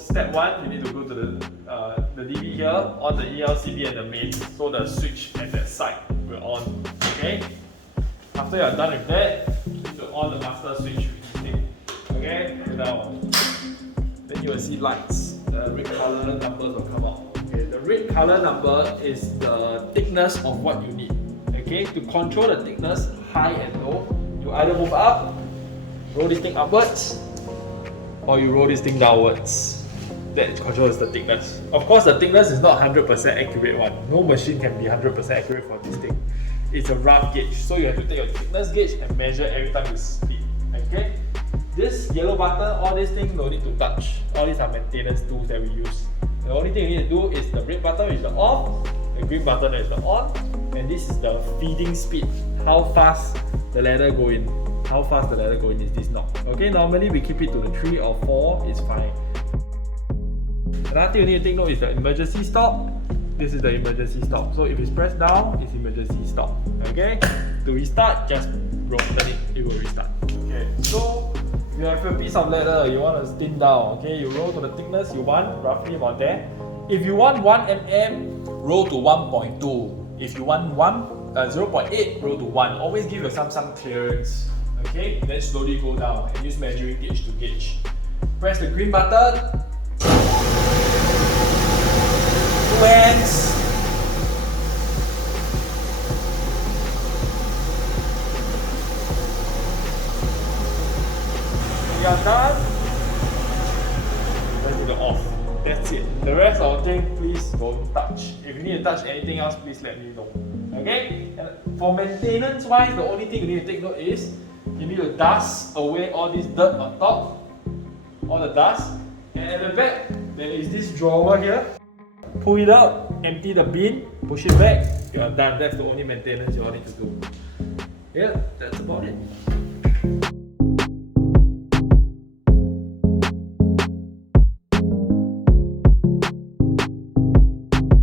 step 1, you need to go to the DB here, on the ELCB and the main, so the switch at that side will on. Okay? After you are done with that, you need to on the master switch with this thing. Okay? Now, then you will see lights. The red color numbers will come out. Okay? The red color number is the thickness of what you need. Okay? To control the thickness, high and low, you either move up, roll this thing upwards, or you roll this thing downwards. That controls the thickness. Of course, the thickness is not 100% accurate one. No machine can be 100% accurate for this thing. It's a rough gauge, so you have to take your thickness gauge and measure every time you speed. Okay? This yellow button, all these things no need to touch. All these are maintenance tools that we use. The only thing you need to do is the red button is the off, the green button is the on, and this is the feeding speed. How fast the ladder go in. How fast the ladder go in is this knob. Okay, normally we keep it to the 3 or 4, it's fine. Another thing you need to take note is the emergency stop. This is the emergency stop. So if it's pressed down, it's emergency stop. Okay? To restart, just turn it, it will restart. Okay, so you have a piece of ladder, you want to spin down. Okay, you roll to the thickness you want, roughly about there. If you want 1 mm, roll to 1.2. If you want 0.8, roll to 1. Always give yourself some clearance. Okay, then slowly go down and use measuring gauge to gauge. Press the green button. 2 hands. We are done. Let's do the off. That's it. The rest of the thing, please don't touch. If you need to touch anything else, please let me know. Okay? And for maintenance wise, the only thing you need to take note is you need to dust away all this dirt on top, all the dust. And at the back, there is this drawer here. Pull it out, empty the bin, push it back, you are done. That's the only maintenance you all need to do. Yeah, that's about it.